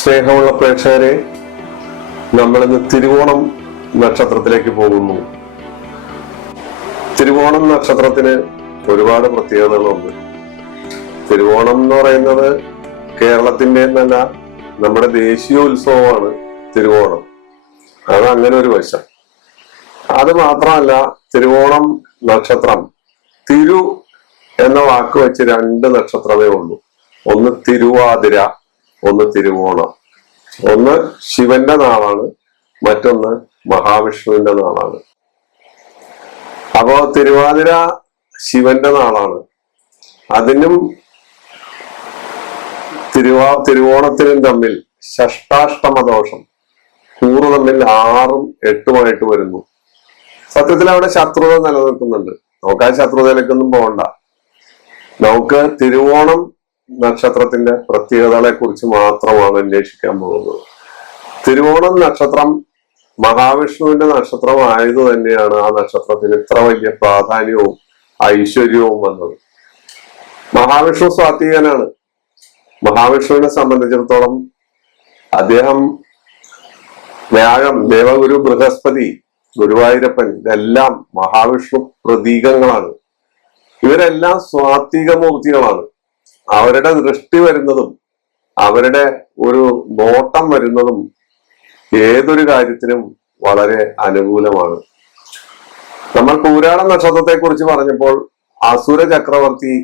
സ്നേഹമുള്ള പ്രേക്ഷകരെ, നമ്മളിന്ന് തിരുവോണം നക്ഷത്രത്തിലേക്ക് പോകുന്നു. തിരുവോണം നക്ഷത്രത്തിന് ഒരുപാട് പ്രത്യേകതകളുണ്ട്. തിരുവോണം എന്ന് പറയുന്നത് കേരളത്തിന്റെ എന്നല്ല, നമ്മുടെ ദേശീയ ഉത്സവമാണ് തിരുവോണം. അത് അങ്ങനെ ഒരു വശം. അത് മാത്രമല്ല, തിരുവോണം നക്ഷത്രം തിരു എന്ന വാക്ക് വെച്ച് രണ്ട് നക്ഷത്രമേ ഉള്ളൂ. ഒന്ന് തിരുവാതിര, ഒന്ന് തിരുവോണം. ഒന്ന് ശിവന്റെ നാളാണ്, മറ്റൊന്ന് മഹാവിഷ്ണുവിന്റെ നാളാണ്. അപ്പോ തിരുവാതിര ശിവന്റെ നാളാണ്. അതിനും തിരുവോണത്തിനും തമ്മിൽ ഷഷ്ടാഷ്ടമദോഷം, കൂറ് തമ്മിൽ 6ഉം 8ഉമായിട്ട് വരുന്നു. സത്യത്തിൽ അവിടെ ശത്രുത നിലനിൽക്കുന്നുണ്ട്. നമുക്ക് ആ ശത്രുതയിലേക്കൊന്നും പോകണ്ട. നമുക്ക് തിരുവോണം നക്ഷത്രത്തിന്റെ പ്രത്യേകതകളെ കുറിച്ച് മാത്രമാണ് അന്വേഷിക്കാൻ പോകുന്നത്. തിരുവോണം നക്ഷത്രം മഹാവിഷ്ണുവിന്റെ നക്ഷത്രം ആയതു തന്നെയാണ് ആ നക്ഷത്രത്തിന് ഇത്ര വലിയ പ്രാധാന്യവും ഐശ്വര്യവും വന്നത്. മഹാവിഷ്ണു സ്വാത്വികനാണ്. മഹാവിഷ്ണുവിനെ സംബന്ധിച്ചിടത്തോളം അദ്ദേഹം വ്യാഴം, ദേവഗുരു ബൃഹസ്പതി, ഗുരുവായൂരപ്പൻ, ഇതെല്ലാം മഹാവിഷ്ണു പ്രതീകങ്ങളാണ്. ഇവരെല്ലാം സ്വാത്വിക മൂർത്തികളാണ്. അവരുടെ ദൃഷ്ടി വരുന്നതും അവരുടെ ഒരു നോട്ടം വരുന്നതും ഏതൊരു കാര്യത്തിനും വളരെ അനുകൂലമാണ്. നമ്മൾ പൂരാട നക്ഷത്രത്തെ കുറിച്ച് പറഞ്ഞപ്പോൾ അസുര ചക്രവർത്തി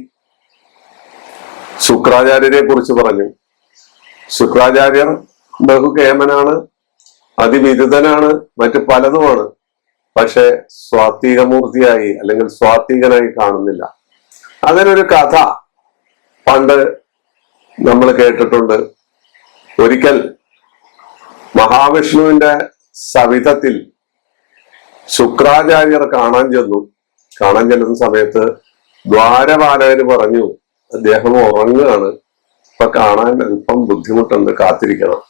ശുക്രാചാര്യരെ കുറിച്ച് പറഞ്ഞു. ശുക്രാചാര്യർ ബഹുകേമനാണ്, അതിവിരുദ്ധനാണ്, മറ്റു പലതുമാണ്. പക്ഷെ സ്വാത്വികമൂർത്തിയായി അല്ലെങ്കിൽ സ്വാത്വികനായി കാണുന്നില്ല. അതിനൊരു കഥ പണ്ട് നമ്മൾ കേട്ടിട്ടുണ്ട്. ഒരിക്കൽ മഹാവിഷ്ണുവിന്റെ സവിധത്തിൽ ശുക്രാചാര്യർ കാണാൻ ചെല്ലുന്ന സമയത്ത് ദ്വാരപാലകന് പറഞ്ഞു, അദ്ദേഹം ഉറങ്ങുകയാണ്, ഇപ്പൊ കാണാൻ അല്പം ബുദ്ധിമുട്ടുണ്ട്, കാത്തിരിക്കണം.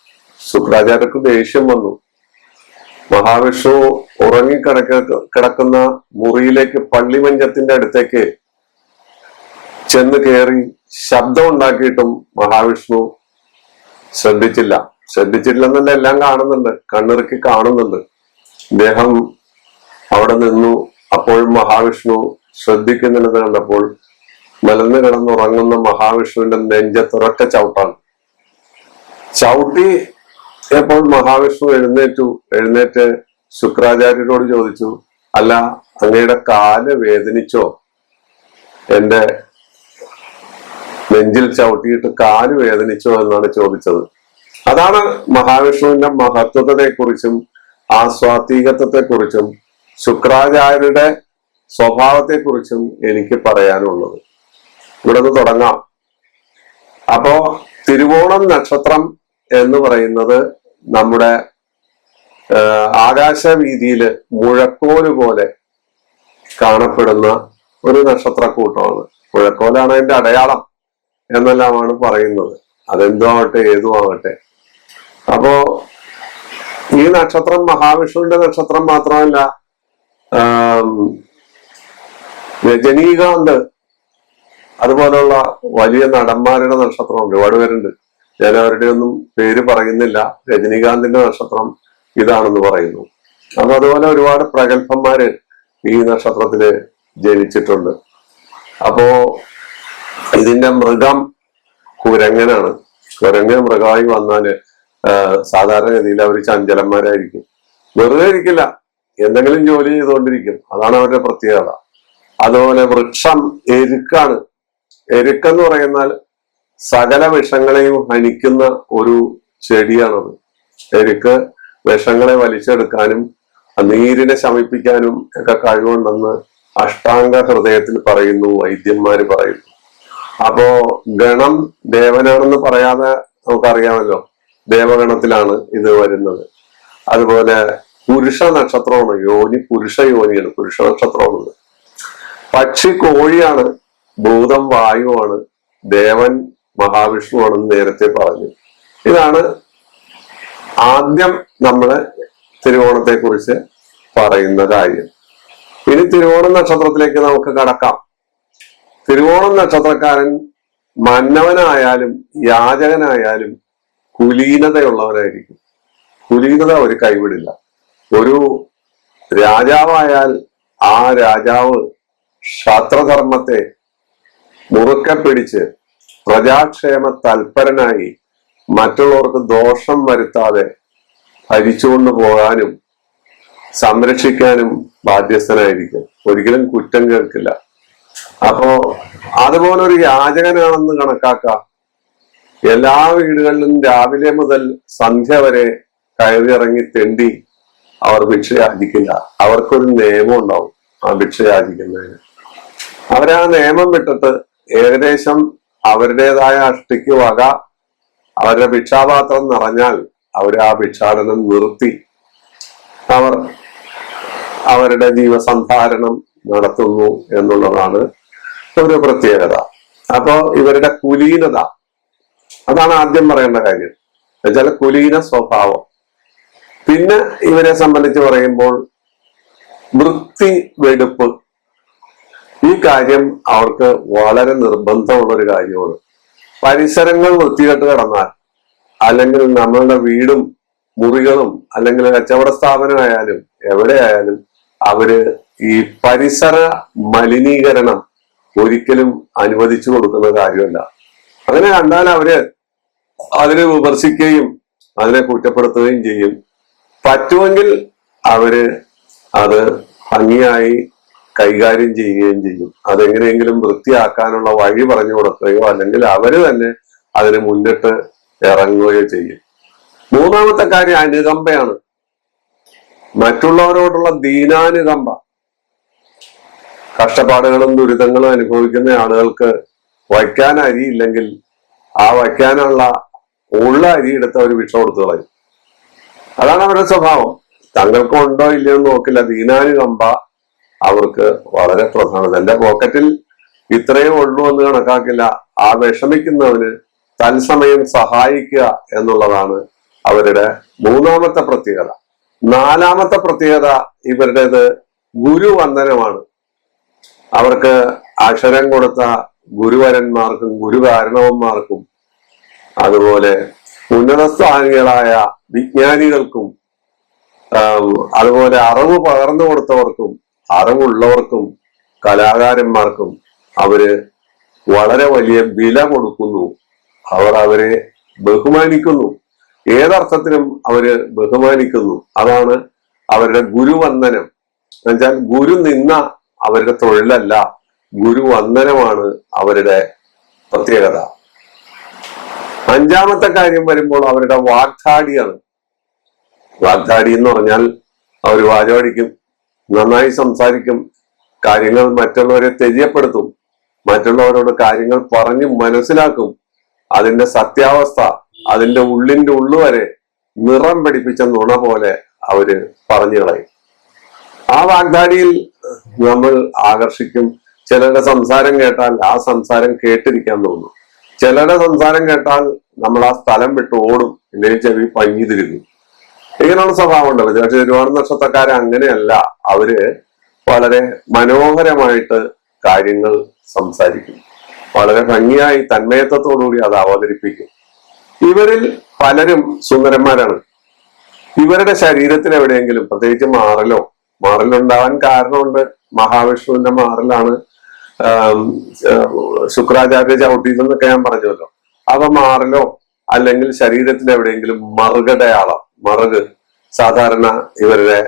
ശുക്രാചാര്യർക്ക് ദേഷ്യം വന്നു. മഹാവിഷ്ണു കിടക്കുന്ന മുറിയിലേക്ക്, പള്ളിമഞ്ചത്തിന്റെ അടുത്തേക്ക് ചെന്ന് കയറി ശബ്ദം ഉണ്ടാക്കിയിട്ടും മഹാവിഷ്ണു ശ്രദ്ധിച്ചില്ലെന്നല്ല, എല്ലാം കാണുന്നുണ്ട്, കണ്ണിറുക്കി കാണുന്നുണ്ട്. അദ്ദേഹം അവിടെ നിന്നു. അപ്പോഴും മഹാവിഷ്ണു ശ്രദ്ധിക്കുന്നില്ലെന്ന് കണ്ടപ്പോൾ മലന്ന് കിടന്നുറങ്ങുന്ന മഹാവിഷ്ണുവിന്റെ നെഞ്ചത്തൊരൊറ്റ ചവിട്ടാണ്. ചവിട്ടിയപ്പോൾ മഹാവിഷ്ണു എഴുന്നേറ്റ് ശുക്രാചാര്യരോട് ചോദിച്ചു, അല്ല, അങ്ങയുടെ കാല് വേദനിച്ചോ? എന്റെ നെഞ്ചിൽ ചവിട്ടിയിട്ട് കാല് വേദനിച്ചോ എന്നാണ് ചോദിച്ചത്. അതാണ് മഹാവിഷ്ണുവിന്റെ മഹത്വത്തെ കുറിച്ചും ആ സ്വാത്വികത്വത്തെ കുറിച്ചും ശുക്രാചാര്യരുടെ സ്വഭാവത്തെ കുറിച്ചും എനിക്ക് പറയാനുള്ളത്. ഇവിടെ നിന്ന് തുടങ്ങാം. അപ്പോ തിരുവോണം നക്ഷത്രം എന്ന് പറയുന്നത് നമ്മുടെ ആകാശവീതിയില് മുഴക്കോല് പോലെ കാണപ്പെടുന്ന ഒരു നക്ഷത്രക്കൂട്ടമാണ്. മുഴക്കോലാണ് അതിന്റെ അടയാളം എന്നെല്ലാമാണ് പറയുന്നത്. അതെന്തോ ആവട്ടെ, ഏതും ആവട്ടെ. അപ്പോ ഈ നക്ഷത്രം മഹാവിഷ്ണുവിന്റെ നക്ഷത്രം മാത്രമല്ല, രജനീകാന്ത് അതുപോലുള്ള വലിയ നടന്മാരുടെ നക്ഷത്രം ഒരുപാട് പേരുണ്ട്. ഞാൻ അവരുടെ ഒന്നും പേര് പറയുന്നില്ല. രജനീകാന്തിന്റെ നക്ഷത്രം ഇതാണെന്ന് പറയുന്നു. അപ്പൊ അതുപോലെ ഒരുപാട് പ്രഗത്ഭന്മാര് ഈ നക്ഷത്രത്തില് ജനിച്ചിട്ടുണ്ട്. അപ്പോ ഇതിന്റെ മൃഗം കുരങ്ങനാണ്. കുരങ്ങൻ മൃഗമായി വന്നാല് സാധാരണഗതിയിൽ അവർ ചഞ്ചലന്മാരായിരിക്കും. വെറുതെ ഇരിക്കില്ല, എന്തെങ്കിലും ജോലി ചെയ്തുകൊണ്ടിരിക്കും. അതാണ് അവരുടെ പ്രത്യേകത. അതുപോലെ വൃക്ഷം എരുക്കാണ്. എരുക്കെന്ന് പറയുന്നാൽ സകല വിഷങ്ങളെയും ഹനിക്കുന്ന ഒരു ചെടിയാണത്. എരുക്ക് വിഷങ്ങളെ വലിച്ചെടുക്കാനും നീരിനെ ശമിപ്പിക്കാനും ഒക്കെ കഴിവുണ്ടെന്ന് അഷ്ടാംഗ ഹൃദയത്തിൽ പറയുന്നു, വൈദ്യന്മാര് പറയുന്നു. അപ്പോ ഗണം ദേവനാണെന്ന് പറയാതെ നമുക്കറിയാമല്ലോ, ദേവഗണത്തിലാണ് ഇത് വരുന്നത്. അതുപോലെ പുരുഷ നക്ഷത്രമാണ്, യോനി പുരുഷ യോനിയാണ്, പുരുഷ നക്ഷത്രമാണ്. പക്ഷി കോഴിയാണ്, ഭൂതം വായുവാണ്, ദേവൻ മഹാവിഷ്ണു ആണെന്ന് നേരത്തെ പറഞ്ഞു. ഇതാണ് ആദ്യം നമ്മള് തിരുവോണത്തെ കുറിച്ച് പറയുന്ന കാര്യം. ഇനി തിരുവോണം നക്ഷത്രത്തിലേക്ക് നമുക്ക് കടക്കാം. തിരുവോണം നക്ഷത്രക്കാരൻ മന്നവനായാലും യാചകനായാലും കുലീനതയുള്ളവനായിരിക്കും. കുലീനത ഒരു കൈവിടില്ല. ഒരു രാജാവായാൽ ആ രാജാവ് ക്ഷാത്രധർമ്മത്തെ മുറുക്കെ പിടിച്ച് പ്രജാക്ഷേമ തൽപരനായി മറ്റുള്ളവർക്ക് ദോഷം വരുത്താതെ ഭരിച്ചുകൊണ്ടു പോകാനും സംരക്ഷിക്കാനും ബാധ്യസ്ഥനായിരിക്കും. ഒരിക്കലും കുറ്റം കേൾക്കില്ല. അപ്പോ അതുപോലൊരു യാചകനാണെന്ന് കണക്കാക്കാം. എല്ലാ വീടുകളിലും രാവിലെ മുതൽ സന്ധ്യ വരെ കയറിയിറങ്ങി തെണ്ടി അവർ ഭിക്ഷ യാചിക്കില്ല. അവർക്കൊരു നിയമം ഉണ്ടാവും ആ ഭിക്ഷ യാചിക്കുന്നതിന്. അവരാ നിയമം വിട്ടിട്ട് ഏകദേശം അവരുടേതായ അഷ്ടിക്ക് വക അവരുടെ ഭിക്ഷാപാത്രം നിറഞ്ഞാൽ അവർ ആ ഭിക്ഷാടനം നിർത്തി അവർ അവരുടെ ജീവസന്ധാരണം നടത്തുന്നു എന്നുള്ളതാണ് ഒരു പ്രത്യേകത. അപ്പോ ഇവരുടെ കുലീനത, അതാണ് ആദ്യം പറയേണ്ട കാര്യം. എന്നുവെച്ചാൽ കുലീന സ്വഭാവം. പിന്നെ ഇവരെ സംബന്ധിച്ച് പറയുമ്പോൾ വൃത്തി വെടുപ്പ്, ഈ കാര്യം അവർക്ക് വളരെ നിർബന്ധമുള്ള ഒരു കാര്യമാണ്. പരിസരങ്ങൾ വൃത്തികെട്ട് കിടന്നാൽ, അല്ലെങ്കിൽ നമ്മളുടെ വീടും മുറികളും അല്ലെങ്കിൽ കച്ചവട സ്ഥാപനമായാലും എവിടെയായാലും അവര് ഈ പരിസര മലിനീകരണം ഒരിക്കലും അനുവദിച്ചു കൊടുക്കുന്ന കാര്യമല്ല. അങ്ങനെ കണ്ടാൽ അവര് അതിനെ വിമർശിക്കുകയും അതിനെ കുറ്റപ്പെടുത്തുകയും ചെയ്യും. പറ്റുമെങ്കിൽ അവര് അത് ഭംഗിയായി കൈകാര്യം ചെയ്യുകയും ചെയ്യും. അതെങ്ങനെയെങ്കിലും വൃത്തിയാക്കാനുള്ള വഴി പറഞ്ഞു കൊടുക്കുകയോ അല്ലെങ്കിൽ അവര് തന്നെ അതിന് മുന്നിട്ട് ഇറങ്ങുകയോ ചെയ്യും. മൂന്നാമത്തെ കാര്യം അനുകമ്പയാണ്. മറ്റുള്ളവരോടുള്ള ദീനാനുകമ്പ. കഷ്ടപ്പാടുകളും ദുരിതങ്ങളും അനുഭവിക്കുന്ന ആളുകൾക്ക് വയ്ക്കാൻ അരിയില്ലെങ്കിൽ ആ വയ്ക്കാനുള്ള ഉള്ള അരി എടുത്ത് അവർ ഭിക്ഷ കൊടുത്തു കളയും. അതാണ് അവരുടെ സ്വഭാവം. തങ്ങൾക്ക് ഉണ്ടോ ഇല്ലയോ എന്ന് നോക്കില്ല. ദീനാനുകമ്പ അവർക്ക് വളരെ പ്രധാനം. എന്റെ പോക്കറ്റിൽ ഇത്രയേ ഉള്ളൂ എന്ന് കണക്കാക്കില്ല. ആ വിഷമിക്കുന്നവന് തത്സമയം സഹായിക്കുക എന്നുള്ളതാണ് അവരുടെ മൂന്നാമത്തെ പ്രത്യേകത. നാലാമത്തെ പ്രത്യേകത ഇവരുടേത് ഗുരുവന്ദനമാണ്. അവർക്ക് അക്ഷരം കൊടുത്ത ഗുരുവരന്മാർക്കും ഗുരുകാരണവന്മാർക്കും അതുപോലെ ഉന്നതസ്ഥാനികളായ വിജ്ഞാനികൾക്കും അതുപോലെ അറിവ് പകർന്നു കൊടുത്തവർക്കും അറിവുള്ളവർക്കും കലാകാരന്മാർക്കും അവര് വളരെ വലിയ വില കൊടുക്കുന്നു. അവർ അവരെ ബഹുമാനിക്കുന്നു. ഏതർത്ഥത്തിലും അവര് ബഹുമാനിക്കുന്നു. അതാണ് അവരുടെ ഗുരുവന്ദനം. എന്നുവെച്ചാൽ ഗുരു നിന്ന അവരുടെ തൊഴിലല്ല, ഗുരുവന്ദനമാണ് അവരുടെ പ്രത്യേകത. അഞ്ചാമത്തെ കാര്യം വരുമ്പോൾ അവരുടെ വാഗ്ദാടിയാണ്. വാഗ്ദാടി എന്ന് പറഞ്ഞാൽ അവർ വാചോടിക്കും, നന്നായി സംസാരിക്കും, കാര്യങ്ങൾ മറ്റുള്ളവരെ തെര്യപ്പെടുത്തും, മറ്റുള്ളവരോട് കാര്യങ്ങൾ പറഞ്ഞു മനസ്സിലാക്കും. അതിന്റെ സത്യാവസ്ഥ അതിന്റെ ഉള്ളിന്റെ ഉള്ളുവരെ നിറം പിടിപ്പിച്ച നുണ പോലെ അവര് പറഞ്ഞു കളയും. ആ വാഗ്ദാടിയിൽ നമ്മൾ ആകർഷിക്കും. ചിലരുടെ സംസാരം കേട്ടാൽ ആ സംസാരം കേട്ടിരിക്കാൻ തോന്നും. ചിലരുടെ സംസാരം കേട്ടാൽ നമ്മൾ ആ സ്ഥലം വിട്ട് ഓടും, ഇല്ലെങ്കിൽ ചെവി പഞ്ഞി തിരിക്കും. ഇങ്ങനെയുള്ള സ്വഭാവം ഉണ്ട്. പക്ഷെ ഒരുപാട് നക്ഷത്രക്കാരെ അങ്ങനെയല്ല. അവര് വളരെ മനോഹരമായിട്ട് കാര്യങ്ങൾ സംസാരിക്കും, വളരെ ഭംഗിയായി തന്മയത്വത്തോടുകൂടി അത് അവതരിപ്പിക്കും. ഇവരിൽ പലരും സുന്ദരന്മാരാണ്. ഇവരുടെ ശരീരത്തിൽ എവിടെയെങ്കിലും പ്രത്യേകിച്ച് മാറലുണ്ടാവാൻ കാരണമുണ്ട്. മഹാവിഷ്ണുവിന്റെ മാറിലാണ് ശുക്രാചാര്യ ചവിട്ടിയതെന്നൊക്കെ ഞാൻ പറഞ്ഞല്ലോ. അപ്പൊ മാറലോ അല്ലെങ്കിൽ ശരീരത്തിൽ എവിടെയെങ്കിലും മറുകടയാളം, മറുക് സാധാരണ ഇവരുടെ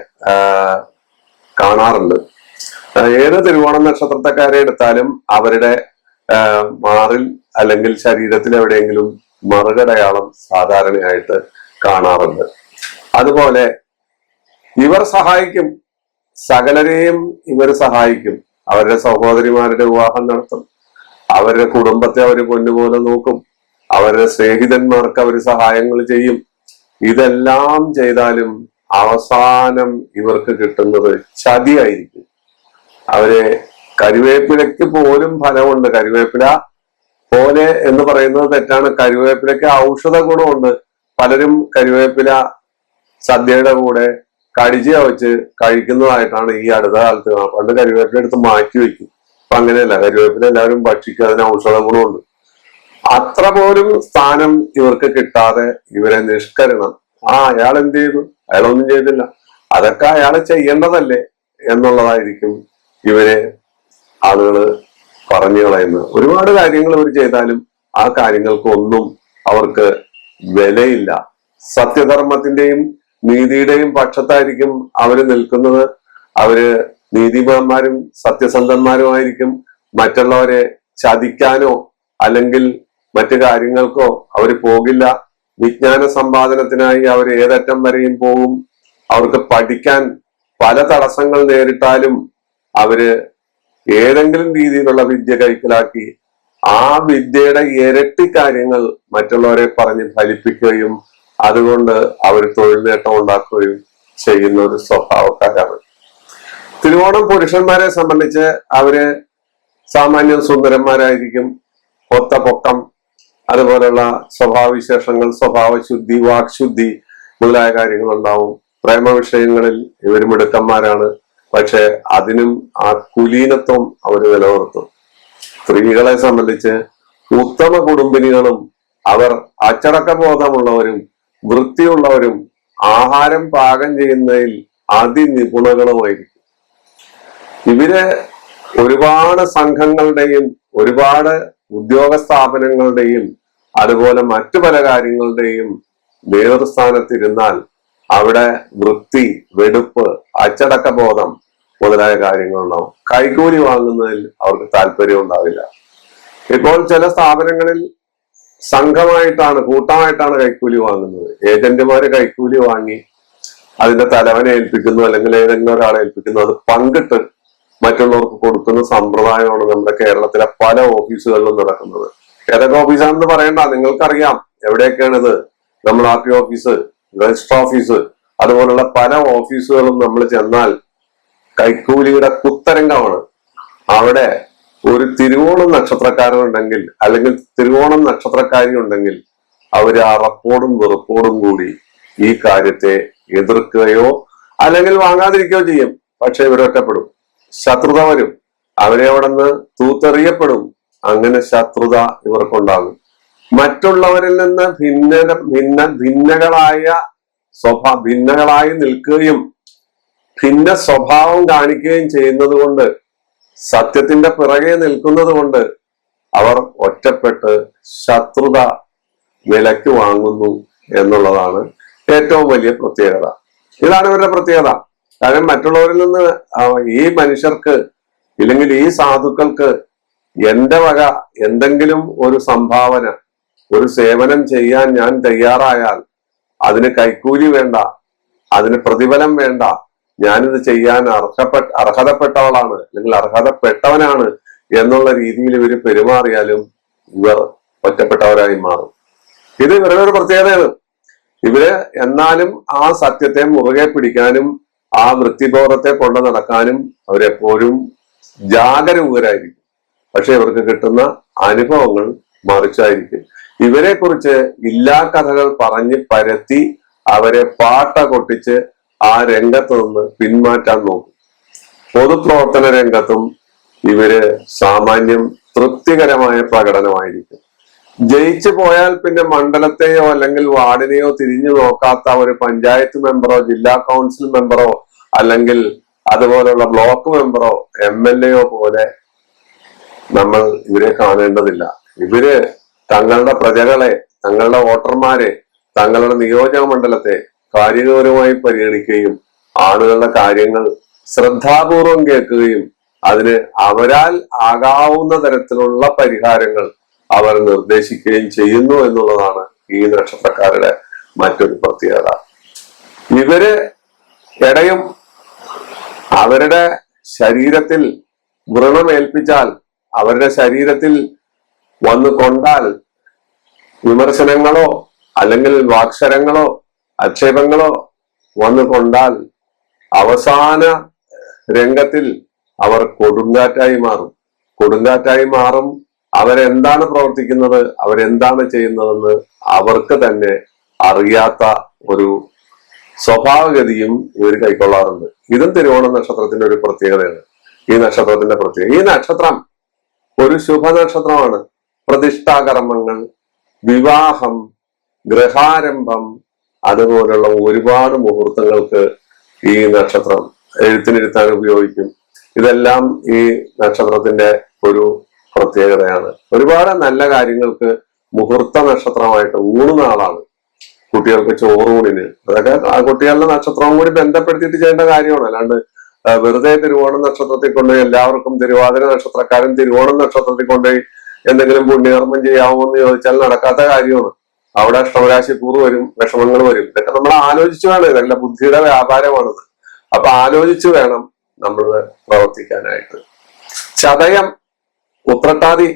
കാണാറുണ്ട്. ഏത് തിരുവോണം നക്ഷത്രക്കാരെ എടുത്താലും അവരുടെ മാറിൽ അല്ലെങ്കിൽ ശരീരത്തിൽ എവിടെയെങ്കിലും മറുകടയാളം സാധാരണയായിട്ട് കാണാറുണ്ട്. അതുപോലെ ഇവർ സഹായിക്കും, സകലരെയും ഇവർ സഹായിക്കും. അവരുടെ സഹോദരിമാരുടെ വിവാഹം നടത്തും, അവരുടെ കുടുംബത്തെ അവർ പൊന്നുപോലെ നോക്കും, അവരുടെ സ്നേഹിതന്മാർക്ക് അവർ സഹായങ്ങൾ ചെയ്യും. ഇതെല്ലാം ചെയ്താലും അവസാനം ഇവർക്ക് കിട്ടുന്നത് ചതിയായിരിക്കും. അവരെ കരുവേപ്പിലയ്ക്ക് പോലും ഫലമുണ്ട്. കരുവേപ്പില പോലെ എന്ന് പറയുന്നത് തെറ്റാണ്. കരുവേപ്പിലയ്ക്ക് ഔഷധ ഗുണമുണ്ട്. പലരും കരുവേപ്പില സദ്യയുടെ കൂടെ കടിച്ച് വെച്ച് കഴിക്കുന്നതായിട്ടാണ് ഈ അടുത്ത കാലത്ത്. പണ്ട് കരുവേപ്പില എടുത്ത് മാറ്റി വെക്കും. അപ്പൊ അങ്ങനെയല്ല, കരുവേപ്പില എല്ലാവരും ഭക്ഷിക്കുക, അതിന് ഔഷധ ഗുണമുണ്ട്. അത്ര പോലും സ്ഥാനം ഇവർക്ക് കിട്ടാതെ ഇവരെ നിഷ്കരണം, അയാൾ എന്ത് ചെയ്തു, അയാളൊന്നും ചെയ്തില്ല, അതൊക്കെ അയാൾ ചെയ്യേണ്ടതല്ലേ എന്നുള്ളതായിരിക്കും ഇവരെ ആളുകള് പറഞ്ഞു കളയുന്നത്. ഒരുപാട് കാര്യങ്ങൾ ഇവർ ചെയ്താലും ആ കാര്യങ്ങൾക്കൊന്നും അവർക്ക് വിലയില്ല. സത്യധർമ്മത്തിന്റെയും നീതിയുടെയും പക്ഷത്തായിരിക്കും അവര് നിൽക്കുന്നത്. അവര് നീതിമാന്മാരും സത്യസന്ധന്മാരുമായിരിക്കും. മറ്റുള്ളവരെ ചതിക്കാനോ അല്ലെങ്കിൽ മറ്റു കാര്യങ്ങൾക്കോ അവർ പോകില്ല. വിജ്ഞാന സമ്പാദനത്തിനായി അവർ ഏതറ്റം വരെയും പോകും. അവർക്ക് പഠിക്കാൻ പല തടസ്സങ്ങൾ നേരിട്ടാലും അവര് ഏതെങ്കിലും രീതിയിലുള്ള വിദ്യ കൈക്കലാക്കി ആ വിദ്യയുടെ ഇരട്ടി കാര്യങ്ങൾ മറ്റുള്ളവരെ പറഞ്ഞ് ഫലിപ്പിക്കുകയും അതുകൊണ്ട് അവർ തൊഴിൽ നേട്ടം ഉണ്ടാക്കുകയും ചെയ്യുന്ന ഒരു സ്വഭാവക്കാരാണ്. തിരുവോണം പുരുഷന്മാരെ സംബന്ധിച്ച് അവര് സാമാന്യം സുന്ദരന്മാരായിരിക്കും. ഒത്ത പൊക്കം, അതുപോലുള്ള സ്വഭാവവിശേഷങ്ങൾ, സ്വഭാവശുദ്ധി, വാക്ശുദ്ധി മുതലായ കാര്യങ്ങൾ ഉണ്ടാവും. പ്രേമ വിഷയങ്ങളിൽ ഇവർ മിടുക്കന്മാരാണ്. പക്ഷെ അതിനും ആ കുലീനത്വം അവർ നിലനിർത്തും. സ്ത്രീകളെ സംബന്ധിച്ച് ഉത്തമ കുടുംബിനികളും അവർ അച്ചടക്ക ബോധമുള്ളവരും വൃത്തിയുള്ളവരും ആഹാരം പാകം ചെയ്യുന്നതിൽ അതിനിപുണകളുമായിരിക്കും. ഇവര് ഒരുപാട് സംഘങ്ങളുടെയും ഒരുപാട് ഉദ്യോഗ സ്ഥാപനങ്ങളുടെയും അതുപോലെ മറ്റു പല കാര്യങ്ങളുടെയും നേതൃസ്ഥാനത്തിരുന്നാൽ അവിടെ വൃത്തി, വെടുപ്പ്, അച്ചടക്ക ബോധം മുതലായ കാര്യങ്ങളുണ്ടാവും. കൈക്കൂലി വാങ്ങുന്നതിൽ അവർക്ക് താല്പര്യം ഉണ്ടാവില്ല. ഇപ്പോൾ ചില സ്ഥാപനങ്ങളിൽ സംഘമായിട്ടാണ്, കൂട്ടമായിട്ടാണ് കൈക്കൂലി വാങ്ങുന്നത്. ഏജന്റുമാര് കൈക്കൂലി വാങ്ങി അതിന്റെ തലവനെ ഏൽപ്പിക്കുന്നു, അല്ലെങ്കിൽ ഏതെങ്കിലും ഒരാളെ ഏൽപ്പിക്കുന്നു. അത് പങ്കിട്ട് മറ്റുള്ളവർക്ക് കൊടുക്കുന്ന സമ്പ്രദായമാണ് നമ്മുടെ കേരളത്തിലെ പല ഓഫീസുകളിലും നടക്കുന്നത്. ഏതൊക്കെ ഓഫീസാണെന്ന് പറയണ്ട, നിങ്ങൾക്കറിയാം എവിടെയൊക്കെയാണിത്. നമ്മൾ RT ഓഫീസ്, രജിസ്റ്റർ ഓഫീസ്, അതുപോലുള്ള പല ഓഫീസുകളും നമ്മൾ ചെന്നാൽ കൈക്കൂലിയുടെ കുത്തരംഗമാണ്. അവിടെ ഒരു തിരുവോണം നക്ഷത്രക്കാരനുണ്ടെങ്കിൽ അല്ലെങ്കിൽ തിരുവോണം നക്ഷത്രക്കാരി ഉണ്ടെങ്കിൽ അവര് അറപ്പോടും വെറുപ്പോടും കൂടി ഈ കാര്യത്തെ എതിർക്കുകയോ അല്ലെങ്കിൽ വാങ്ങാതിരിക്കുകയോ ചെയ്യും. പക്ഷെ ഇവരൊറ്റപ്പെടും, ശത്രുത വരും, അവരെ അവിടെ നിന്ന് തൂത്തെറിയപ്പെടും. അങ്ങനെ ശത്രുത ഇവർക്കുണ്ടാകും. മറ്റുള്ളവരിൽ നിന്ന് ഭിന്നകളായി നിൽക്കുകയും ഭിന്ന സ്വഭാവം കാണിക്കുകയും ചെയ്യുന്നത് കൊണ്ട്, സത്യത്തിന്റെ പിറകെ നിൽക്കുന്നത് കൊണ്ട് അവർ ഒറ്റപ്പെട്ട് ശത്രുത വിലക്ക് വാങ്ങുന്നു എന്നുള്ളതാണ് ഏറ്റവും വലിയ പ്രത്യേകത. ഇതാണ് ഇവരുടെ പ്രത്യേകത. കാരണം മറ്റുള്ളവരിൽ നിന്ന് ഈ മനുഷ്യർക്ക് ഇല്ലെങ്കിൽ ഈ സാധുക്കൾക്ക് എന്റെ വക എന്തെങ്കിലും ഒരു സംഭാവന, ഒരു സേവനം ചെയ്യാൻ ഞാൻ തയ്യാറായാൽ അതിന് കൈക്കൂലി വേണ്ട, അതിന് പ്രതിഫലം വേണ്ട, ഞാനിത് ചെയ്യാൻ അർഹതപ്പെട്ടവളാണ് അല്ലെങ്കിൽ അർഹതപ്പെട്ടവനാണ് എന്നുള്ള രീതിയിൽ ഇവർ പെരുമാറിയാലും ഇവർ ഒറ്റപ്പെട്ടവരായി മാറും. ഇത് ഇവരുടെ ഒരു പ്രത്യേകതയാണ്. ഇവര് എന്നാലും ആ സത്യത്തെ മുറുകെ പിടിക്കാനും ആ വൃത്തിബോധത്തെ കൊണ്ടു നടക്കാനും അവരെപ്പോഴും ജാഗരൂകരായിരിക്കും. പക്ഷെ ഇവർക്ക് കിട്ടുന്ന അനുഭവങ്ങൾ മറിച്ചായിരിക്കും. ഇവരെ കുറിച്ച് ഇല്ലാ കഥകൾ പറഞ്ഞ് പരത്തി അവരെ പാട്ട കൊട്ടിച്ച് ആ രംഗത്ത് നിന്ന് പിന്മാറ്റാൻ നോക്കും. പൊതുപ്രവർത്തന രംഗത്തും ഇവര് സാമാന്യം തൃപ്തികരമായ പ്രകടനമായിരിക്കും. ജയിച്ചു പോയാൽ പിന്നെ മണ്ഡലത്തെയോ അല്ലെങ്കിൽ വാർഡിനെയോ തിരിഞ്ഞു നോക്കാത്ത ഒരു പഞ്ചായത്ത് മെമ്പറോ ജില്ലാ കൗൺസിൽ മെമ്പറോ അല്ലെങ്കിൽ അതുപോലുള്ള ബ്ലോക്ക് മെമ്പറോ MLA പോലെ നമ്മൾ ഇവരെ കാണേണ്ടതില്ല. ഇവര് തങ്ങളുടെ പ്രജകളെ, തങ്ങളുടെ വോട്ടർമാരെ, തങ്ങളുടെ നിയോജക മണ്ഡലത്തെ കാര്യഗൗരവമായി പരിഗണിക്കുകയും ആളുകളുടെ കാര്യങ്ങൾ ശ്രദ്ധാപൂർവം കേൾക്കുകയും അതിന് അവരാൽ ആകാവുന്ന തരത്തിലുള്ള പരിഹാരങ്ങൾ അവർ നിർദ്ദേശിക്കുകയും ചെയ്യുന്നു എന്നുള്ളതാണ് ഈ നക്ഷത്രക്കാരുടെ മറ്റൊരു പ്രത്യേകത. ഇവര് ഇടയും അവരുടെ ശരീരത്തിൽ വ്രണമേൽപ്പിച്ചാൽ, അവരുടെ ശരീരത്തിൽ വന്നു കൊണ്ടാൽ വിമർശനങ്ങളോ അല്ലെങ്കിൽ വാക്ശരങ്ങളോ ആക്ഷേപങ്ങളോ വന്നു കൊണ്ടാൽ അവസാന രംഗത്തിൽ അവർ കൊടുങ്കാറ്റായി മാറും. കൊടുങ്കാറ്റായി മാറും. അവരെന്താണ് പ്രവർത്തിക്കുന്നത്, അവരെന്താണ് ചെയ്യുന്നതെന്ന് അവർക്ക് തന്നെ അറിയാത്ത ഒരു സ്വഭാവഗതിയും ഇവർ കൈക്കൊള്ളാറുണ്ട്. ഇതും തിരുവോണ നക്ഷത്രത്തിന്റെ ഒരു പ്രത്യേകതയാണ്. ഈ നക്ഷത്രത്തിന്റെ പ്രത്യേകത, ഈ നക്ഷത്രം ഒരു ശുഭനക്ഷത്രമാണ്. പ്രതിഷ്ഠാകർമ്മങ്ങൾ, വിവാഹം, ഗൃഹാരംഭം, അതുപോലുള്ള ഒരുപാട് മുഹൂർത്തങ്ങൾക്ക് ഈ നക്ഷത്രം എഴുത്തിനിരുത്താൻ ഉപയോഗിക്കും. ഇതെല്ലാം ഈ നക്ഷത്രത്തിന്റെ ഒരു പ്രത്യേകതയാണ്. ഒരുപാട് നല്ല കാര്യങ്ങൾക്ക് മുഹൂർത്ത നക്ഷത്രമായിട്ട് ഊണുനാളാണ്. കുട്ടികൾക്ക് ചോറൂണിന്, അതൊക്കെ ആ കുട്ടികളുടെ നക്ഷത്രവും കൂടി ബന്ധപ്പെടുത്തിയിട്ട് ചെയ്യേണ്ട കാര്യമാണ്. അല്ലാണ്ട് വെറുതെ തിരുവോണം നക്ഷത്രത്തിൽ കൊണ്ടുപോയി എല്ലാവർക്കും തിരുവാതിര നക്ഷത്രക്കാരും തിരുവോണം നക്ഷത്രത്തിൽ കൊണ്ടുപോയി എന്തെങ്കിലും പുണ്യകർമ്മം ചെയ്യാമോ എന്ന് ചോദിച്ചാൽ നടക്കാത്ത കാര്യമാണ്. അവിടെ അഷ്ടമരാശി കൂറ് വരും, വിഷമങ്ങൾ വരും. ഇതൊക്കെ നമ്മൾ ആലോചിച്ചു വേണം. ഇതല്ല ബുദ്ധിയുടെ വ്യാപാരമാണിത്. അപ്പൊ ആലോചിച്ചു വേണം നമ്മൾ പ്രവർത്തിക്കാനായിട്ട്. ചതയം, ഉത്രട്ടാതി,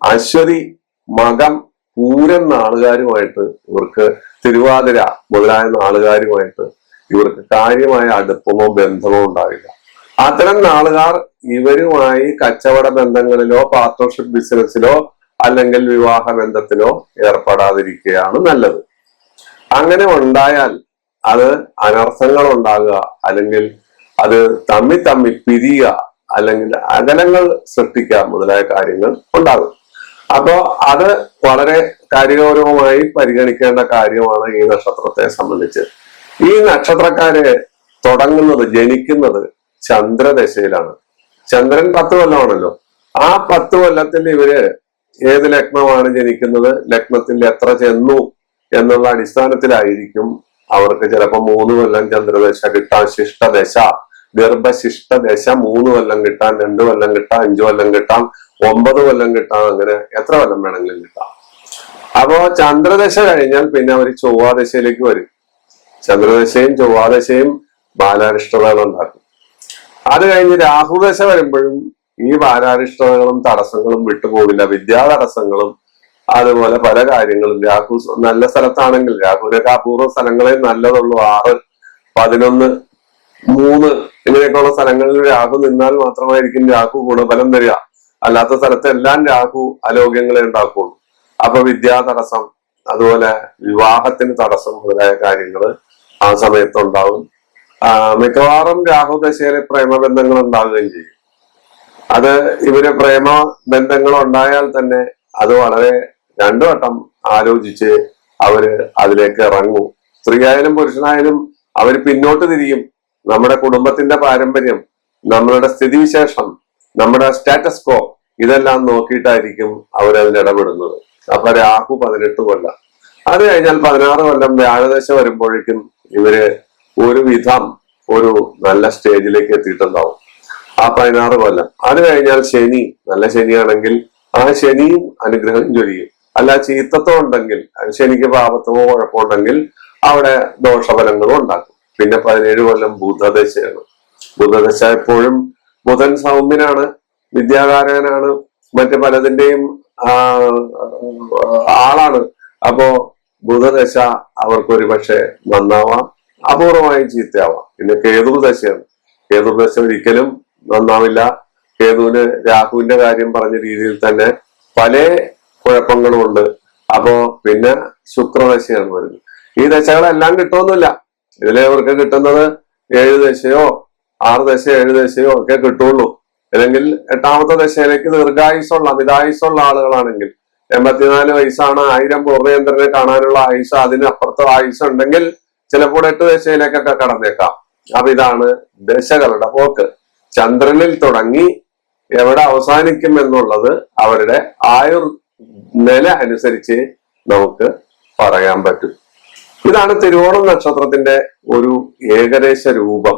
അശ്വതി, മകം, പൂരം നാളുകാരുമായിട്ട് ഇവർക്ക്, തിരുവാതിര മുതലായ നാളുകാരുമായിട്ട് ഇവർക്ക് കാര്യമായ അടുപ്പമോ ബന്ധമോ ഉണ്ടാവില്ല. അത്തരം നാളുകാർ ഇവരുമായി കച്ചവട ബന്ധങ്ങളിലോ പാർട്ട്ണർഷിപ്പ് ബിസിനസ്സിലോ അല്ലെങ്കിൽ വിവാഹ ബന്ധത്തിലോ ഏർപ്പെടാതിരിക്കുകയാണ് നല്ലത്. അങ്ങനെ ഉണ്ടായാൽ അത് അനർത്ഥങ്ങൾ ഉണ്ടാകുക, അല്ലെങ്കിൽ അത് തമ്മി പിരിയുക, അല്ലെങ്കിൽ അകലങ്ങൾ സൃഷ്ടിക്കുക മുതലായ കാര്യങ്ങൾ ഉണ്ടാകും. അപ്പോ അത് വളരെ കാര്യഗൗരവമായി പരിഗണിക്കേണ്ട കാര്യമാണ് ഈ നക്ഷത്രത്തെ സംബന്ധിച്ച്. ഈ നക്ഷത്രക്കാര് ജനിക്കുന്നത് ചന്ദ്രദശയിലാണ്. ചന്ദ്രൻ 10 കൊല്ലമാണല്ലോ. ആ 10 കൊല്ലത്തിൽ ഇവര് ഏത് ലഗ്നമാണ് ജനിക്കുന്നത്, ലഗ്നത്തിൽ എത്ര ചെന്നു എന്നുള്ള അടിസ്ഥാനത്തിലായിരിക്കും അവർക്ക് ചിലപ്പോൾ 3 കൊല്ലം ചന്ദ്രദശ കിട്ടാൻ, ശിഷ്ടദശ, ഗർഭശിഷ്ടദശ 3 കൊല്ലം കിട്ടാൻ, 2 കൊല്ലം കിട്ടാം, 5 കൊല്ലം കിട്ടാം, 9 കൊല്ലം കിട്ടാം, അങ്ങനെ എത്ര കൊല്ലം വേണമെങ്കിലും കിട്ടാം. അപ്പോ ചന്ദ്രദശ കഴിഞ്ഞാൽ പിന്നെ അവർ ചൊവ്വാദശയിലേക്ക് വരും. ചന്ദ്രദശയും ചൊവ്വാദശയും ബാലാരിഷ്ടതകൾ ഉണ്ടാക്കും. അത് കഴിഞ്ഞ് രാഹുദശ വരുമ്പോഴും ഈ ബാലാരിഷ്ടതകളും തടസ്സങ്ങളും വിട്ടുപോകില്ല. വിദ്യാ തടസ്സങ്ങളും അതുപോലെ പല കാര്യങ്ങളും. രാഹു നല്ല സ്ഥലത്താണെങ്കിൽ, രാഹുവിനൊക്കെ അപൂർവ സ്ഥലങ്ങളെ നല്ലതുള്ളൂ. 6, 11, 3 ഇങ്ങനെയൊക്കെയുള്ള സ്ഥലങ്ങളിൽ രാഹു നിന്നാൽ മാത്രമായിരിക്കും രാഹു ഗുണഫലം തരിക. അല്ലാത്ത സ്ഥലത്തെല്ലാം രാഹു അലോഗ്യങ്ങളെ ഉണ്ടാക്കുള്ളൂ. അപ്പൊ വിദ്യാ തടസ്സം, അതുപോലെ വിവാഹത്തിന് തടസ്സം മുതലായ കാര്യങ്ങള് ആ സമയത്തുണ്ടാവും. മിക്കവാറും രാഹുദശയിലെ പ്രേമബന്ധങ്ങൾ ഉണ്ടാകുകയും ചെയ്യും. അത് ഇവര് പ്രേമ ബന്ധങ്ങൾ ഉണ്ടായാൽ തന്നെ അത് വളരെ 2 വട്ടം ആലോചിച്ച് അവര് അതിലേക്ക് ഇറങ്ങും. സ്ത്രീയായാലും പുരുഷനായാലും അവര് പിന്നോട്ട് തിരിയും. നമ്മുടെ കുടുംബത്തിന്റെ പാരമ്പര്യം, നമ്മളുടെ സ്ഥിതിവിശേഷം, നമ്മുടെ സ്റ്റാറ്റസ് കോ, ഇതെല്ലാം നോക്കിയിട്ടായിരിക്കും അവരതിൽ ഇടപെടുന്നത്. അപ്പൊ രാഹു 18 കൊല്ലം. അത് കഴിഞ്ഞാൽ 16 കൊല്ലം വ്യാഴദശ വരുമ്പോഴേക്കും ഇവര് ഒരു നല്ല സ്റ്റേജിലേക്ക് എത്തിയിട്ടുണ്ടാവും. ആ 16 കൊല്ലം. അത് കഴിഞ്ഞാൽ ശനി, നല്ല ശനിയാണെങ്കിൽ ആ ശനിയും അനുഗ്രഹം ചൊരിയും. അല്ല ചീത്തത്വം ഉണ്ടെങ്കിൽ, ശനിക്ക് പാപത്വമോ കുഴപ്പമുണ്ടെങ്കിൽ അവിടെ ദോഷഫലങ്ങളും ഉണ്ടാക്കും. പിന്നെ 17 കൊല്ലം ബുധദശയാണ്. ബുധദശ എപ്പോഴും ബുധൻ സൗമ്യനാണ്, വിദ്യാകാരകനാണ്, മറ്റു പലതിന്റെയും ആളാണ്. അപ്പോ ബുധദശ അവർക്ക് ഒരു പക്ഷെ നന്നാവാം, അപൂർവമായി ചീത്തയാവാം. പിന്നെ കേതുദശയാണ്. കേതുദശ ഒരിക്കലും നന്നാവില്ല. കേതുവിന് രാഹുവിന്റെ കാര്യം പറഞ്ഞ രീതിയിൽ തന്നെ പല കുഴപ്പങ്ങളും ഉണ്ട്. അപ്പോ പിന്നെ ശുക്രദശയാണ് വരുന്നത്. ഈ ദശകളെല്ലാം കിട്ടുമൊന്നുമില്ല. ഇതിലെ അവർക്ക് കിട്ടുന്നത് 7 ദശയോ 6 ദശയോ 7 ദശയോ ഒക്കെ കിട്ടുള്ളൂ. അല്ലെങ്കിൽ 8ാമത്തെ ദശയിലേക്ക് ദീർഘായുസുള്ള അമിതായുസുള്ള ആളുകളാണെങ്കിൽ, 84 വയസ്സാണ്, 1000 പൂർണ്ണയന്ത്രനെ കാണാനുള്ള ആയുസ്, അതിനപ്പുറത്തെ ആയുസ് ഉണ്ടെങ്കിൽ ചിലപ്പോൾ 8 ദശയിലേക്കൊക്കെ കടന്നേക്കാം. അപ്പൊ ഇതാണ് ദശകളുടെ പോക്ക്. ചന്ദ്രനിൽ തുടങ്ങി എവിടെ അവസാനിക്കും എന്നുള്ളത് അവരുടെ ആയുർ നില അനുസരിച്ച് നമുക്ക് പറയാൻ പറ്റും. ഇതാണ് തിരുവോണം നക്ഷത്രത്തിന്റെ ഒരു ഏകദേശ രൂപം.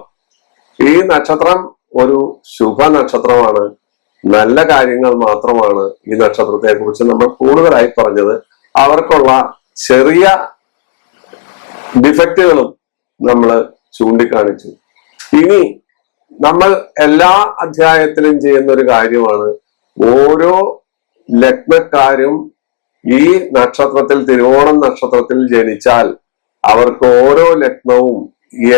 ഈ നക്ഷത്രം ഒരു ശുഭ നക്ഷത്രമാണ്. നല്ല കാര്യങ്ങൾ മാത്രമാണ് ഈ നക്ഷത്രത്തെ കുറിച്ച് നമ്മൾ കൂടുതലായി പറഞ്ഞത്. അവർക്കുള്ള ചെറിയ ഡിഫക്റ്റുകളും നമ്മൾ ചൂണ്ടിക്കാണിച്ചു. ഇനി നമ്മൾ എല്ലാ അധ്യായത്തിലും ചെയ്യുന്ന ഒരു കാര്യമാണ്, ഓരോ ലഗ്നക്കാരും ഈ നക്ഷത്രത്തിൽ, തിരുവോണം നക്ഷത്രത്തിൽ ജനിച്ചാൽ അവർക്ക് ഓരോ ലഗ്നവും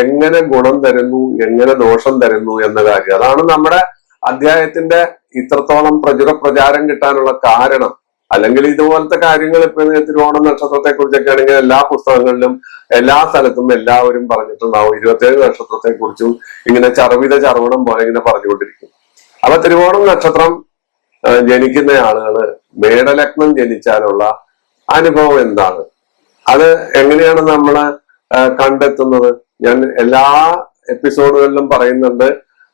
എങ്ങനെ ഗുണം തരുന്നു, എങ്ങനെ ദോഷം തരുന്നു എന്ന കാര്യം. അതാണ് നമ്മുടെ അധ്യായത്തിന്റെ ഇത്രത്തോളം പ്രചാരം കിട്ടാനുള്ള കാരണം. അല്ലെങ്കിൽ ഇതുപോലത്തെ കാര്യങ്ങൾ ഇപ്പൊ തിരുവോണം നക്ഷത്രത്തെ കുറിച്ചൊക്കെ ആണെങ്കിൽ എല്ലാ പുസ്തകങ്ങളിലും എല്ലാ സ്ഥലത്തും എല്ലാവരും പറഞ്ഞിട്ടുണ്ടാവും. 27 നക്ഷത്രത്തെ കുറിച്ചും ഇങ്ങനെ ചർവിത ചർവണം പോലെ ഇങ്ങനെ പറഞ്ഞുകൊണ്ടിരിക്കും. അപ്പൊ തിരുവോണം നക്ഷത്രം ജനിക്കുന്ന ആളുകള് മേടലഗ്നം ജനിച്ചാലുള്ള അനുഭവം എന്താണ്, അത് എങ്ങനെയാണ് നമ്മള് കണ്ടെത്തുന്നത്? ഞാൻ എല്ലാ എപ്പിസോഡുകളിലും പറയുന്നുണ്ട്.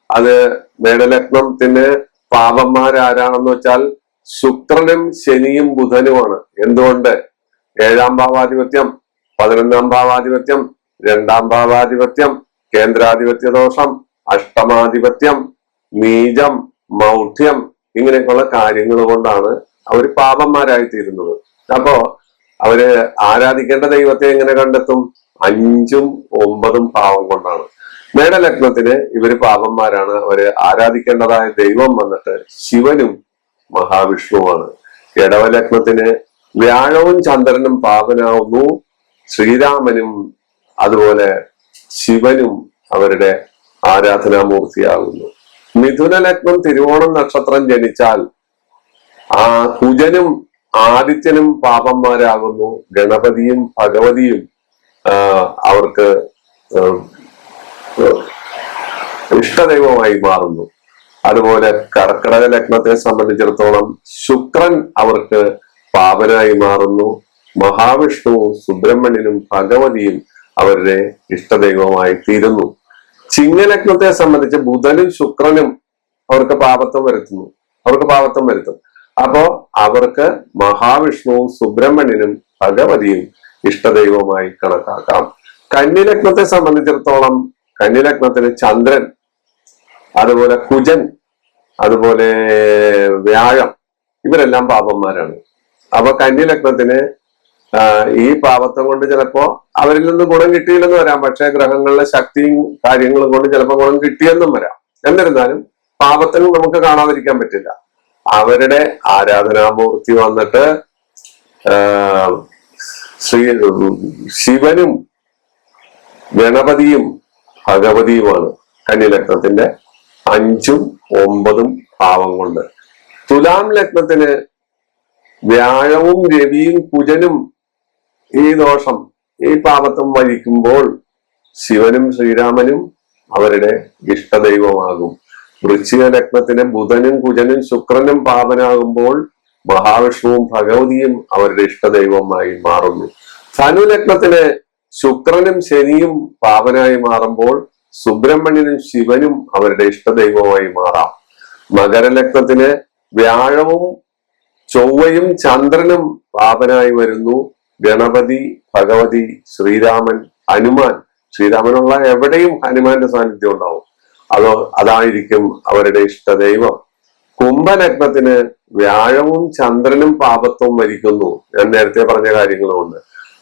അത് മേടലഗ്നത്തിന് പാപന്മാരാരാണെന്ന് വെച്ചാൽ ശുക്രനും ശനിയും ബുധനുമാണ്. എന്തുകൊണ്ട്? 7ാം ഭാവാധിപത്യം, 11ാം ഭാവാധിപത്യം, 2ാം ഭാവാധിപത്യം, കേന്ദ്രാധിപത്യ ദോഷം, അഷ്ടമാധിപത്യം, നീചം, മൗഢ്യം, ഇങ്ങനെയൊക്കെയുള്ള കാര്യങ്ങൾ കൊണ്ടാണ് അവർ പാപന്മാരായി തീരുന്നത്. അപ്പോ അവര് ആരാധിക്കേണ്ട ദൈവത്തെ എങ്ങനെ കണ്ടെത്തും? 5ഉം 9ഉം ഭാവം കൊണ്ടാണ്. മേടലഗ്നത്തിന് ഇവര് പാപന്മാരാണ്. അവര് ആരാധിക്കേണ്ടതായ ദൈവം വന്നിട്ട് ശിവനും മഹാവിഷ്ണുവാണ്. ഇടവലഗ്നത്തിന് വ്യാഴവും ചന്ദ്രനും പാപനാവുന്നു. ശ്രീരാമനും അതുപോലെ ശിവനും അവരുടെ ആരാധനാമൂർത്തിയാകുന്നു. മിഥുന ലഗ്നം തിരുവോണം നക്ഷത്രം ജനിച്ചാൽ കുജനും ആദിത്യനും പാപന്മാരാകുന്നു. ഗണപതിയും ഭഗവതിയും അവർക്ക് ഇഷ്ടദൈവമായി മാറുന്നു. അതുപോലെ കർക്കിടക ലഗ്നത്തെ സംബന്ധിച്ചിടത്തോളം ശുക്രൻ അവർക്ക് പാപനായി മാറുന്നു. മഹാവിഷ്ണുവും സുബ്രഹ്മണ്യനും ഭഗവതിയും അവരുടെ ഇഷ്ടദൈവമായി തീരുന്നു. ചിങ്ങലഗ്നത്തെ സംബന്ധിച്ച് ബുധനും ശുക്രനും അവർക്ക് പാപത്വം വരുത്തും. അപ്പോ അവർക്ക് മഹാവിഷ്ണുവും സുബ്രഹ്മണ്യനും ഭഗവതിയും ഇഷ്ടദൈവമായി കണക്കാക്കാം. കന്യലഗ്നത്തെ സംബന്ധിച്ചിടത്തോളം കന്യലഗ്നത്തിന് ചന്ദ്രൻ, അതുപോലെ കുജൻ, അതുപോലെ വ്യാഴം, ഇവരെല്ലാം പാപന്മാരാണ്. അപ്പൊ കന്യലഗ്നത്തിന് ഈ പാപത്വം കൊണ്ട് ചിലപ്പോ അവരിൽ നിന്ന് ഗുണം കിട്ടിയില്ലെന്ന് വരാം. പക്ഷെ ഗ്രഹങ്ങളിലെ ശക്തിയും കാര്യങ്ങളും കൊണ്ട് ചിലപ്പോൾ ഗുണം കിട്ടിയെന്നും വരാം. എന്നിരുന്നാലും പാപത്തിനും നമുക്ക് കാണാതിരിക്കാൻ പറ്റില്ല. അവരുടെ ആരാധനാമൂർത്തി വന്നിട്ട് ശിവനും ഗണപതിയും ഭഗവതിയുമാണ്. കന്യലഗ്നത്തിന്റെ 5ഉം 9ഉം ഭാവം കൊണ്ട്. തുലാം ലഗ്നത്തിന് വ്യാഴവും രവിയും കുജനും ഈ ദോഷം, ഈ പാപത്വം വഹിക്കുമ്പോൾ ശിവനും ശ്രീരാമനും അവരുടെ ഇഷ്ടദൈവമാകും. വൃശ്ചിക ലഗ്നത്തിന് ബുധനും കുജനും ശുക്രനും പാപനാകുമ്പോൾ മഹാവിഷ്ണുവും ഭഗവതിയും അവരുടെ ഇഷ്ടദൈവമായി മാറുന്നു. ധനു ലഗ്നത്തിന് ശുക്രനും ശനിയും പാപനായി മാറുമ്പോൾ സുബ്രഹ്മണ്യനും ശിവനും അവരുടെ ഇഷ്ടദൈവമായി മാറാം. മകരലഗ്നത്തിന് വ്യാഴവും ചൊവ്വയും ചന്ദ്രനും പാപനായി വരുന്നു. ഗണപതി, ഭഗവതി, ശ്രീരാമൻ, ഹനുമാൻ, ശ്രീരാമനുള്ള എവിടെയും ഹനുമാന്റെ സാന്നിധ്യം ഉണ്ടാവും. അതായിരിക്കും അവരുടെ ഇഷ്ടദൈവം. കുംഭലഗ്നത്തിന് വ്യാഴവും ചന്ദ്രനും പാപത്വം വരിക്കുന്നു. ഞാൻ നേരത്തെ പറഞ്ഞ കാര്യങ്ങളുമുണ്ട്.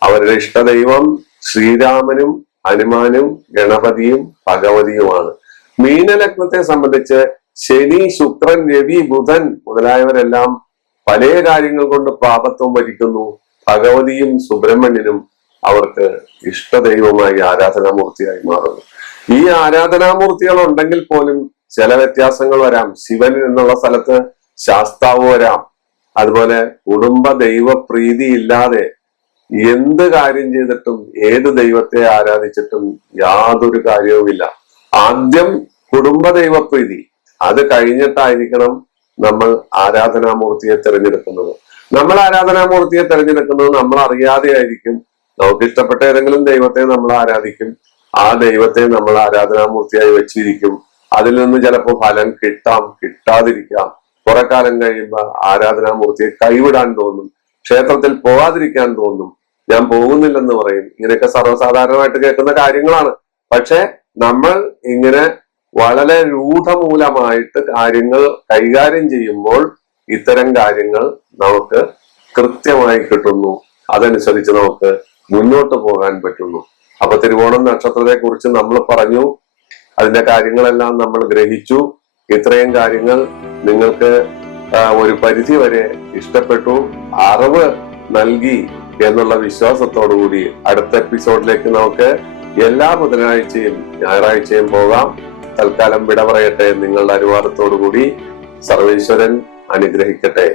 അവരുടെ ഇഷ്ടദൈവം ശ്രീരാമനും ഹനുമാനും ഗണപതിയും ഭഗവതിയുമാണ്. മീനലഗ്നത്തെ സംബന്ധിച്ച് ശനി, ശുക്രൻ, രവി, ബുധൻ മുതലായവരെല്ലാം പല കാര്യങ്ങൾ കൊണ്ട് പാപത്വം വരിക്കുന്നു. ഭഗവതിയും സുബ്രഹ്മണ്യനും അവർക്ക് ഇഷ്ടദൈവമായി ആരാധനാമൂർത്തിയായി മാറുന്നു. ഈ ആരാധനാമൂർത്തികൾ ഉണ്ടെങ്കിൽ പോലും ചില വ്യത്യാസങ്ങൾ വരാം. ശിവൻ എന്നുള്ള സ്ഥലത്ത് ശാസ്താവ് വരാം. അതുപോലെ കുടുംബ ദൈവ പ്രീതി ഇല്ലാതെ എന്ത് കാര്യം ചെയ്തിട്ടും ഏത് ദൈവത്തെ ആരാധിച്ചിട്ടും യാതൊരു കാര്യവുമില്ല. ആദ്യം കുടുംബ ദൈവപ്രീതി, അത് കഴിഞ്ഞിട്ടായിരിക്കണം നമ്മൾ ആരാധനാമൂർത്തിയെ തിരഞ്ഞെടുക്കുന്നത്. നമ്മൾ ആരാധനാമൂർത്തിയെ തിരഞ്ഞെടുക്കുന്നത് നമ്മൾ അറിയാതെ ആയിരിക്കും. നമുക്ക് ഇഷ്ടപ്പെട്ട ഏതെങ്കിലും ദൈവത്തെ നമ്മൾ ആരാധിക്കും. ആ ദൈവത്തെ നമ്മൾ ആരാധനാമൂർത്തിയായി വെച്ചിരിക്കും. അതിൽ നിന്ന് ചിലപ്പോൾ ഫലം കിട്ടാം, കിട്ടാതിരിക്കാം. കുറെ കാലം കഴിയുമ്പോൾ ആരാധനാമൂർത്തിയെ കൈവിടാൻ തോന്നും, ക്ഷേത്രത്തിൽ പോകാതിരിക്കാൻ തോന്നും, ഞാൻ പോകുന്നില്ലെന്ന് പറയും. ഇങ്ങനെയൊക്കെ സർവ്വസാധാരണമായിട്ട് കേൾക്കുന്ന കാര്യങ്ങളാണ്. പക്ഷെ നമ്മൾ ഇങ്ങനെ വളരെ രൂഢമൂലമായിട്ട് കാര്യങ്ങൾ കൈകാര്യം ചെയ്യുമ്പോൾ ഇത്തരം കാര്യങ്ങൾ നമുക്ക് കൃത്യമായി കിട്ടുന്നു. അതനുസരിച്ച് നമുക്ക് മുന്നോട്ട് പോകാൻ പറ്റുന്നു. അപ്പൊ തിരുവോണം നക്ഷത്രത്തെ കുറിച്ച് നമ്മൾ പറഞ്ഞു. അതിന്റെ കാര്യങ്ങളെല്ലാം നമ്മൾ ഗ്രഹിച്ചു. ഇത്രയും കാര്യങ്ങൾ നിങ്ങൾക്ക് ഒരു പരിധി വരെ ഇഷ്ടപ്പെട്ടു, അറിവ് നൽകി എന്നുള്ള വിശ്വാസത്തോടുകൂടി അടുത്ത എപ്പിസോഡിലേക്ക് നമുക്ക് എല്ലാ ബുധനാഴ്ചയും ഞായറാഴ്ചയും പോകാം. തൽക്കാലം വിട പറയട്ടെ. നിങ്ങളുടെ അനുവാദത്തോടുകൂടി സർവേശ്വരൻ അനുഗ്രഹിക്കട്ടെ.